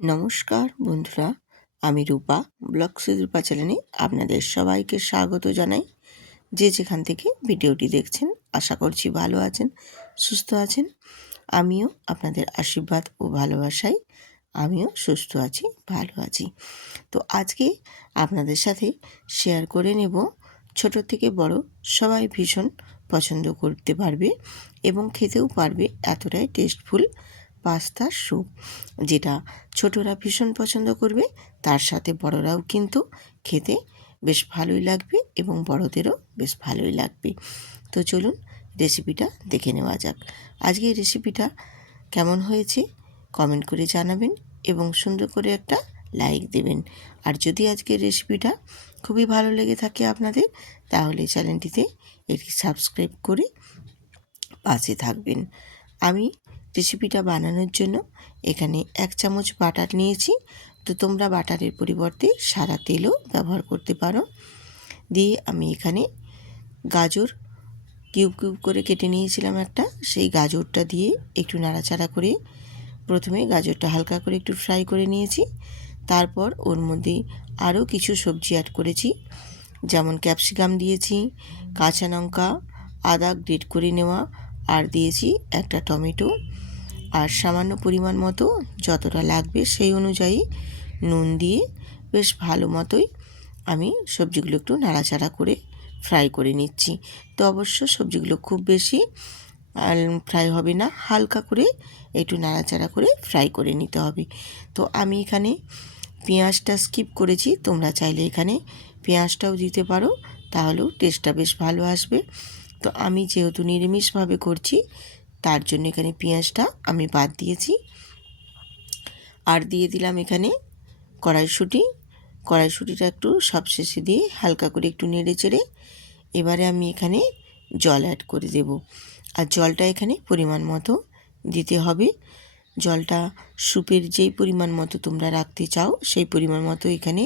নমস্কার বন্ধুরা, আমি রূপা ব্লগস উইথ রূপা চ্যানেলে আপনাদের সবাইকে স্বাগত জানাই। যে যেখান থেকে ভিডিওটি দেখছেন আশা করছি ভালো আছেন, সুস্থ আছেন। আমিও আপনাদের আশীর্বাদ ও ভালোবাসায় আমিও সুস্থ আছি, ভালো আছি। তো আজকে আপনাদের সাথে শেয়ার করে নেব, ছোট থেকে বড় সবাই ভীষণ পছন্দ করতে পারবে এবং খেতেও পারবে এতটাই টেস্টফুল পাস্তা স্যুপ, যেটা ছোটরা ভীষণ পছন্দ করবে, তার সাথে বড়রাও কিন্তু খেতে বেশ ভালোই লাগবে এবং বড়দেরও বেশ ভালোই লাগবে। তো চলুন রেসিপিটা দেখে নেওয়া যাক। আজকে এই রেসিপিটা কেমন হয়েছে কমেন্ট করে জানাবেন এবং সুন্দর করে একটা লাইক দেবেন। আর যদি আজকের রেসিপিটা খুবই ভালো লেগে থাকে আপনাদের, তাহলে চ্যানেলটিতে এটি সাবস্ক্রাইব করে পাশে থাকবেন। আমি রেসিপিটা বানানোর জন্য এখানে 1 চামচ বাটার নিয়েছি। তো তোমরা বাটারের পরিবর্তে সাদা তেলও ব্যবহার করতে পারো। দিয়ে আমি এখানে গাজর কিউব কিউব করে কেটে নিয়েছিলাম একটা, সেই গাজরটা দিয়ে একটু নাড়াচাড়া করে প্রথমে গাজরটা হালকা করে একটু ফ্রাই করে নিয়েছি। তারপর ওর মধ্যে আরও কিছু সবজি অ্যাড করেছি, যেমন ক্যাপসিকাম দিয়েছি, কাঁচা লঙ্কা, আদা গ্রেট করে নেওয়া, আর দিয়েছি একটা টমেটো, আর সামান্য পরিমাণ মতো যতটা লাগবে সেই অনুযায়ী নুন দিয়ে বেশ ভালো মতোই আমি সবজিগুলো একটু নাড়াচাড়া করে ফ্রাই করে নিচ্ছি। তো অবশ্য সবজিগুলো খুব বেশি ফ্রাই হবে না, হালকা করে একটু নাড়াচাড়া করে ফ্রাই করে নিতে হবে। তো আমি এখানে পেঁয়াজটা স্কিপ করেছি, তোমরা চাইলে এখানে পেঁয়াজটাও দিতে পারো, তাহলেও টেস্টটা বেশ ভালো আসবে। তো আমি যেহেতু নিরামিষভাবে করছি, তার জন্য এখানে পেঁয়াজটা আমি বাদ দিয়েছি। আর দিয়ে দিলাম এখানে কড়াইশুঁটিটা একটু সবশেষে দিয়ে হালকা করে একটু নেড়ে চেড়ে এবারে আমি এখানে জল অ্যাড করে দেব। আর জলটা এখানে পরিমাণ মতো দিতে হবে। জলটা স্যুপের যেই পরিমাণ মতো তোমরা রাখতে চাও সেই পরিমাণ মতো এখানে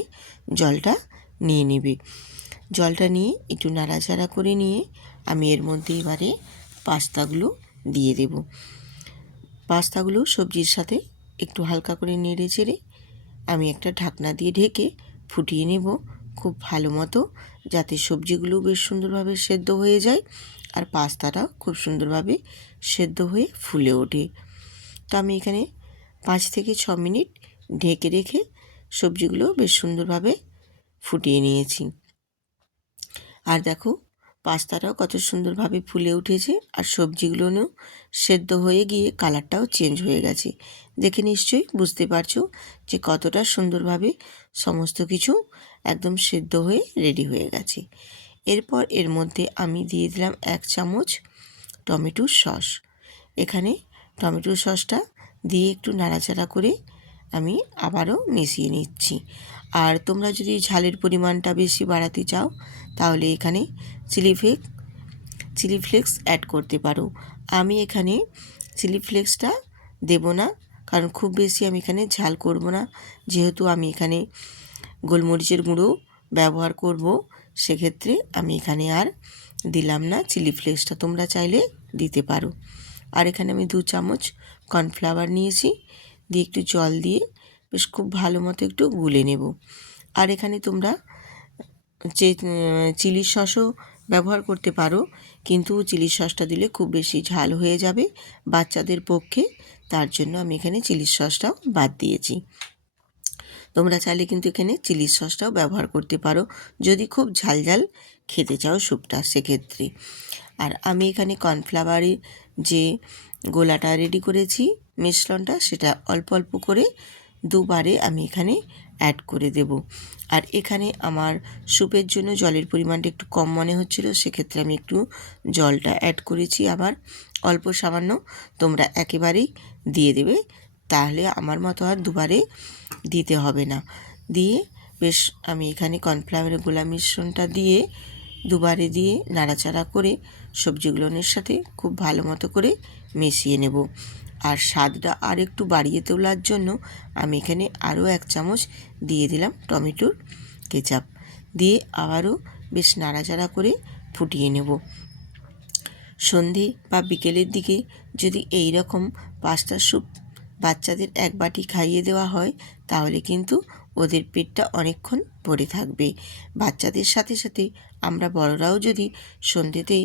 জলটা নিয়ে নেবে। জলটা নিয়ে একটু নাড়াচাড়া করে নিয়ে আমি এর মধ্যে এবারে পাস্তাগুলো দিয়ে দেব। পাস্তাগুলো সবজির সাথে একটু হালকা করে নেড়ে চেড়ে আমি একটা ঢাকনা দিয়ে ঢেকে ফুটিয়ে নেব খুব ভালো মতো, যাতে সবজিগুলো বেশ সুন্দরভাবে সেদ্ধ হয়ে যায় আর পাস্তাটাও খুব সুন্দরভাবে সেদ্ধ হয়ে ফুলে ওঠে। তো আমি এখানে 5 থেকে 6 মিনিট ঢেকে রেখে সবজিগুলো বেশ সুন্দরভাবে ফুটিয়ে নিয়েছি। আর দেখো পাস্তাটাও কত সুন্দরভাবে ফুলে উঠেছে আর সবজিগুলোও সেদ্ধ হয়ে গিয়ে কালারটাও চেঞ্জ হয়ে গেছে। দেখে নিশ্চয়ই বুঝতে পারছো যে কতটা সুন্দরভাবে সমস্ত কিছু একদম সেদ্ধ হয়ে রেডি হয়ে গেছে। এরপর এর মধ্যে আমি দিয়ে দিলাম 1 চামচ টমেটোর সস। এখানে টমেটোর সসটা দিয়ে একটু নাড়াচাড়া করে আমি আবারও মিশিয়ে নিচ্ছি। আর তোমরা যদি ঝালের পরিমাণটা বেশি বাড়াতে চাও, তাহলে এখানে চিলি ফ্লেক্স অ্যাড করতে পারো। আমি এখানে চিলি ফ্লেক্সটা দেব না, কারণ খুব বেশি আমি এখানে ঝাল করব না, যেহেতু আমি এখানে গোলমরিচের গুঁড়ো ব্যবহার করব, সেক্ষেত্রে আমি এখানে আর দিলাম না চিলি ফ্লেক্সটা, তোমরা চাইলে দিতে পারো। আর এখানে আমি 2 চামচ কর্নফ্লাওয়ার নিয়েছি, দিয়ে একটু জল দিয়ে বেশ খুব ভালো মতো একটু গুলে নেব। আর এখানে তোমরা যে চিলি সসও ব্যবহার করতে পারো, কিন্তু চিলি সসটা দিলে খুব বেশি ঝাল হয়ে যাবে বাচ্চাদের পক্ষে, তার জন্য আমি এখানে চিলি সসটাও বাদ দিয়েছি। তোমরা চাইলে কিন্তু এখানে চিলি সসটাও ব্যবহার করতে পারো যদি খুব ঝাল ঝাল খেতে চাও স্যুপটা, সেক্ষেত্রে। আর আমি এখানে কর্নফ্লাওয়ারের যে গোলাটা রেডি করেছি মিশ্রণটা, সেটা অল্প অল্প করে দুবারে আমি এখানে অ্যাড করে দেব। আর এখানে আমার স্যুপের জন্য জলের পরিমাণটা একটু কম মনে হচ্ছিল, সেক্ষেত্রে আমি একটু জলটা অ্যাড করেছি আবার অল্প সামান্য, তোমরা একেবারেই দিয়ে দেবে, তাহলে আমার মতো আর দুবারে দিতে হবে না। দিয়ে বেশ আমি এখানে কর্নফ্লাওয়ারের গোলা মিশ্রণটা দিয়ে দুবারে দিয়ে নাড়াচাড়া করে সবজিগুলোর সাথে খুব ভালো মতো করে মিশিয়ে নেব। আর স্বাদটা আর একটু বাড়িয়ে তোলার জন্য আমি এখানে আরও 1 চামচ দিয়ে দিলাম টমেটোর কেচাপ, দিয়ে আবারও বেশ নাড়াচাড়া করে ফুটিয়ে নেব। সন্ধে বা বিকেলের দিকে যদি এই রকম পাস্তা স্যুপ বাচ্চাদের এক বাটি খাইয়ে দেওয়া হয় তাহলে কিন্তু ওদের পেটটা অনেকক্ষণ ভরে থাকবে। বাচ্চাদের সাথে সাথে আমরা বড়রাও যদি সন্ধ্যেতে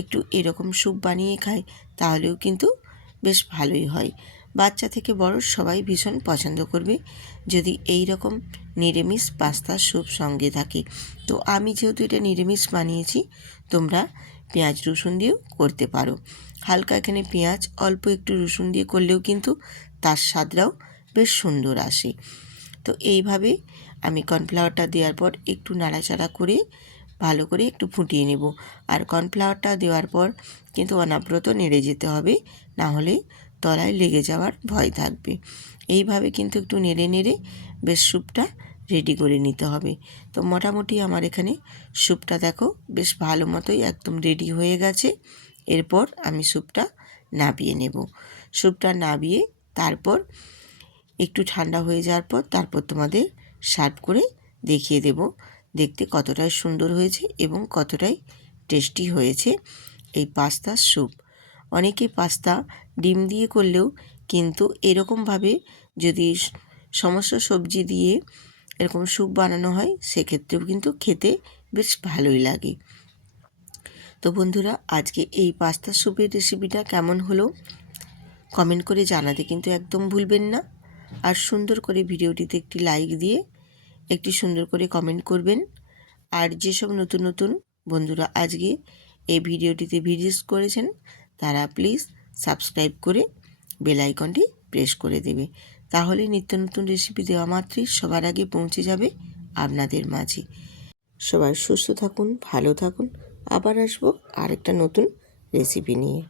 একটু এরকম স্যুপ বানিয়ে খাই তাহলেও কিন্তু বেশ ভালোই হয়। বাচ্চা থেকে বড় সবাই ভীষণ পছন্দ করবে যদি এই রকম নিরামিষ পাস্তার স্যুপ সঙ্গে থাকে। তো আমি যেহেতু এটা নিরামিষ বানিয়েছি, তোমরা পেঁয়াজ রসুন দিয়েও করতে পারো। হালকা এখানে পেঁয়াজ, অল্প একটু রসুন দিয়ে করলেও কিন্তু তার স্বাদটাও বেশ সুন্দর আসে। তো এইভাবে আমি কর্নফ্লাওয়ারটা দেওয়ার পর একটু নাড়াচাড়া করে ভালো করে একটু ফুটিয়ে নেব। আর কর্নফ্লাওয়ারটা দেওয়ার পর কিন্তু অনবরত নেড়ে যেতে হবে, না হলে তলায় লেগে যাওয়ার ভয় থাকবে। এইভাবে কিন্তু একটু নেড়ে নেড়ে বেশ স্যুপটা রেডি করে নিতে হবে। তো মোটামুটি আমার এখানে স্যুপটা দেখো বেশ ভালো মতোই একদম রেডি হয়ে গেছে। এরপর আমি স্যুপটা নাবিয়ে নেব। স্যুপটা নাবিয়ে তারপর একটু ঠান্ডা হয়ে যাওয়ার পর তারপর তোমাদের সার্ভ করে দেখিয়ে দেব দেখতে কতটাই সুন্দর হয়েছে এবং কতটাই টেস্টি হয়েছে এই পাস্তার স্যুপ। অনেকে পাস্তা ডিম দিয়ে করলেও কিন্তু এরকমভাবে যদি সমস্ত সবজি দিয়ে এরকম স্যুপ বানানো হয় সেক্ষেত্রেও কিন্তু খেতে বেশ ভালোই লাগে। তো বন্ধুরা, আজকে এই পাস্তা স্যুপের রেসিপিটা কেমন হলো কমেন্ট করে জানাতে কিন্তু একদম ভুলবেন না। আর সুন্দর করে ভিডিওটিতে একটি লাইক দিয়ে একটি সুন্দর করে কমেন্ট করবেন। আর যেসব নতুন নতুন বন্ধুরা আজকে এই ভিডিওটিতে ভিজিট করেছেন তারা প্লিজ সাবস্ক্রাইব করে বেল আইকনটি প্রেস করে দেবে, তাহলে নিত্য নতুন রেসিপি দেওয়া মাত্রই সবার আগে পৌঁছে যাবে আপনাদের মাঝে। সবাই সুস্থ থাকুন, ভালো থাকুন। আবার আসবো আরেকটা নতুন রেসিপি নিয়ে।